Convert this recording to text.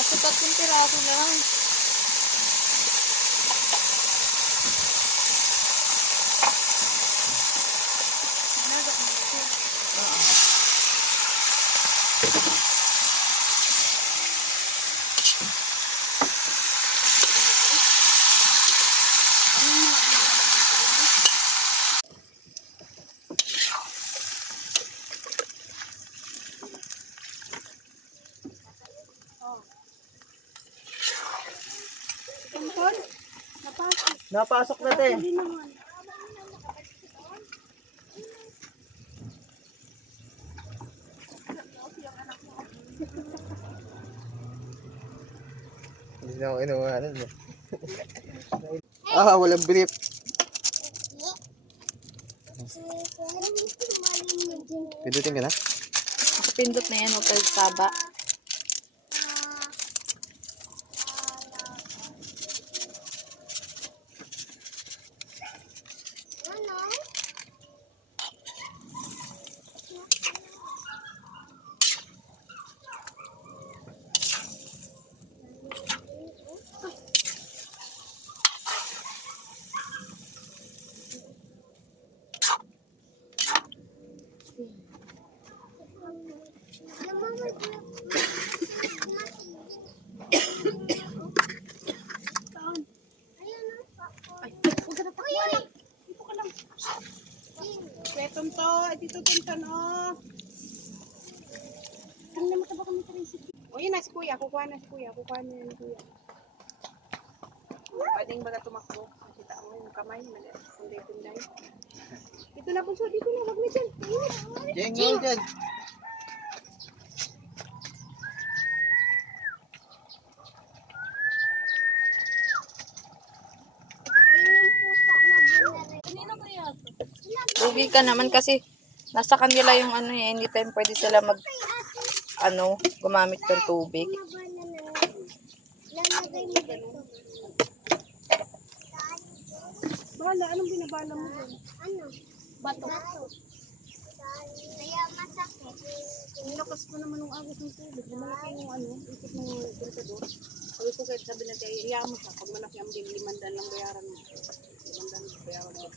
Kasi 3 piraso lang. Napasok na te. Hindi na ako inuwanan eh. Walang brief. Pindutin ka na? Pindot na yan, huwag kayo saba. Dito tuntan oh. Kami na mataba kami sa o yun na si kuya, kukuha na si kuya, kukuha na ni kuya. Pwedeng baga tumakbo. Nakita mo yung kamay, kunday-kunday. Dito na bunso, dito na, wag na dyan. Jeng, go dyan. Lugi ka naman kasi nasa kanila yung ano eh, anytime pwede sila mag gumamit ng tubig. Bala, anong binabala mo dyan? Ano? Bato. Kaya masakit. Nilakas ko naman ng agos ng tubig. Malaki yung ikot ng filtrador. Sabi ko kahit sabi na tayo, iya mo siya. Pag malaki ang bill, 500 lang bayaran mo. 500 lang bayaran mo.